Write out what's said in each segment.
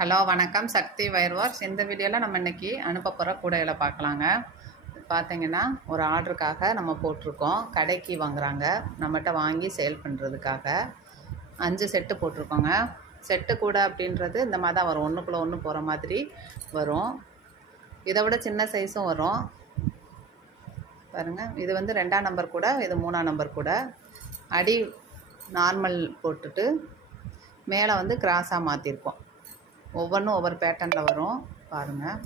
Hello வணக்கம். சக்தி வயர்வார்ஸ். இந்த வீடியோவில் நம்ம இன்றைக்கி அனுப்ப போகிற கூடைகளை பார்க்கலாங்க. பார்த்தீங்கன்னா ஒரு ஆர்டருக்காக நம்ம போட்டிருக்கோம். கடைக்கு வாங்குகிறாங்க, நம்மகிட்ட வாங்கி சேல் பண்ணுறதுக்காக 5 செட்டு போட்டிருக்கோங்க. செட்டு கூடை அப்படின்றது இந்த மாதிரி தான் வரும், ஒன்றுக்குள்ளே ஒன்று போகிற மாதிரி வரும். இதை விட சின்ன சைஸும் வரும் பாருங்கள். இது வந்து 2ஆம் நம்பர் கூட, இது 3ஆம் நம்பர் கூட. அடி நார்மல் போட்டுட்டு மேலே வந்து கிராஸாக மாற்றிருக்கோம். ஒவ்வொன்றும் ஒவ்வொரு பேட்டர்னில் வரும் பாருங்கள்.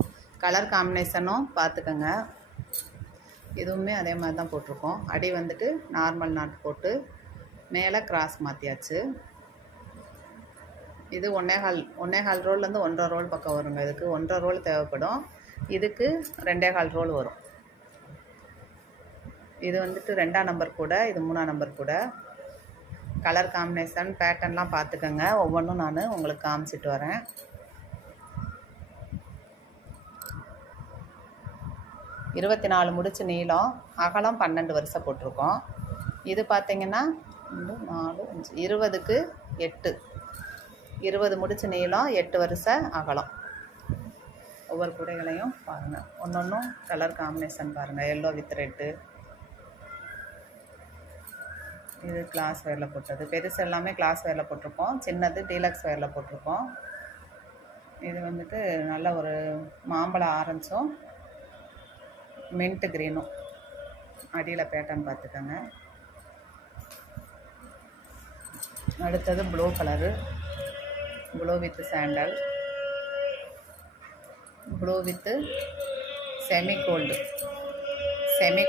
கலர் காம்பினேஷனும் பார்த்துக்கோங்க. இதுவுமே அதே மாதிரி தான் போட்டிருக்கோம். அடி வந்துட்டு நார்மல் நாட் போட்டு மேலே கிராஸ் மாற்றியாச்சு. இது ஒன்னேகால் ரோல்லேருந்து 1.5 ரோல் பக்கம் வருங்க. இதுக்கு 1.5 ரோல் தேவைப்படும். இதுக்கு 2.25 ரோல் வரும். இது வந்துட்டு 2ஆம் நம்பர் கூட, இது 3ஆம் நம்பர் கூட. கலர் காம்பினேஷன் பேட்டர்ன்லாம் பார்த்துக்கோங்க. ஒவ்வொன்றும் நான் உங்களுக்கு காமிச்சிட்டு வரேன். இருபத்தி 4 முடிச்சு நீளம், அகலம் 12 வருஷம் போட்டிருக்கோம். இது பார்த்திங்கன்னா 2 4 5 20க்கு 8, 20 முடிச்சு நீளம், 8 வருஷம் அகலம். ஒவ்வொரு கூடைகளையும் பாருங்கள். ஒன்றொன்றும் கலர் காம்பினேஷன் பாருங்கள். Yellow with red. இது கிளாஸ் வேரில் போட்டது. பெருசு எல்லாமே கிளாஸ் வேரில் போட்டிருக்கோம். சின்னது டீலக்ஸ் வேரில் போட்டிருக்கோம். இது வந்துட்டு நல்ல ஒரு மாம்பழம் ஆரஞ்சும் மின்ட் க்ரீனும். அடியில் பேட்டர்ன் பார்த்துக்கோங்க. அடுத்தது blue colour, blue with sandal, blue with semi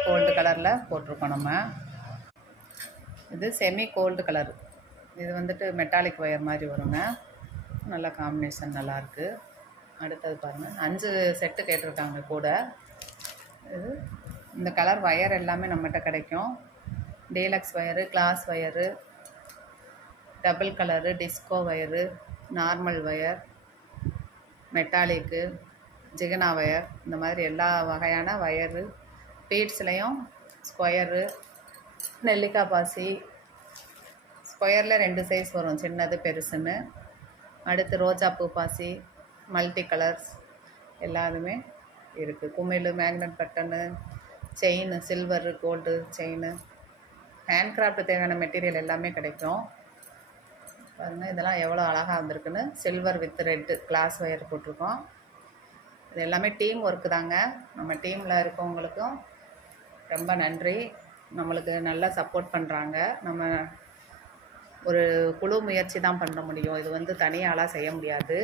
gold கலரில் போட்டிருக்கோம் நம்ம. இது செமி கோல்டு கலரு. இது வந்துட்டு மெட்டாலிக் ஒயர் மாதிரி வருங்க. நல்ல காம்பினேஷன் நல்லாயிருக்கு. அடுத்தது பாருங்கள். 5 செட்டு கேட்டிருக்காங்க கூட. இது இந்த கலர் ஒயர் எல்லாமே நம்மகிட்ட கிடைக்கும். Deluxe wire, glass wire, double colour, disco wire, normal wire, metallic, ஜிகனா ஒயர், இந்த மாதிரி எல்லா வகையான ஒயரு. பீட்ஸ்லேயும் ஸ்கொயரு, நெல்லிக்காய் பாசி. ஸ்கொயரில் 2 சைஸ் வரும், சின்னது பெருசுன்னு. அடுத்து ரோஜா பூ பாசி, மல்டி கலர்ஸ் எல்லாருமே இருக்குது. குமிழ், magnet button, chain, silver, gold chain, handcraft தேவையான மெட்டீரியல் எல்லாமே கிடைக்கும் பாருங்கள். இதெல்லாம் எவ்வளோ அழகாக வந்திருக்குன்னு. Silver with red glass wire போட்டிருக்கோம். இது எல்லாமே டீம் ஒர்க்கு தாங்க. நம்ம டீமில் இருக்கவங்களுக்கும் ரொம்ப நன்றி. நம்மளுக்கு நல்லா சப்போர்ட் பண்ணுறாங்க. நம்ம ஒரு குழு முயற்சி தான் பண்ண முடியும். இது வந்து தனியாலாம் செய்ய முடியாது.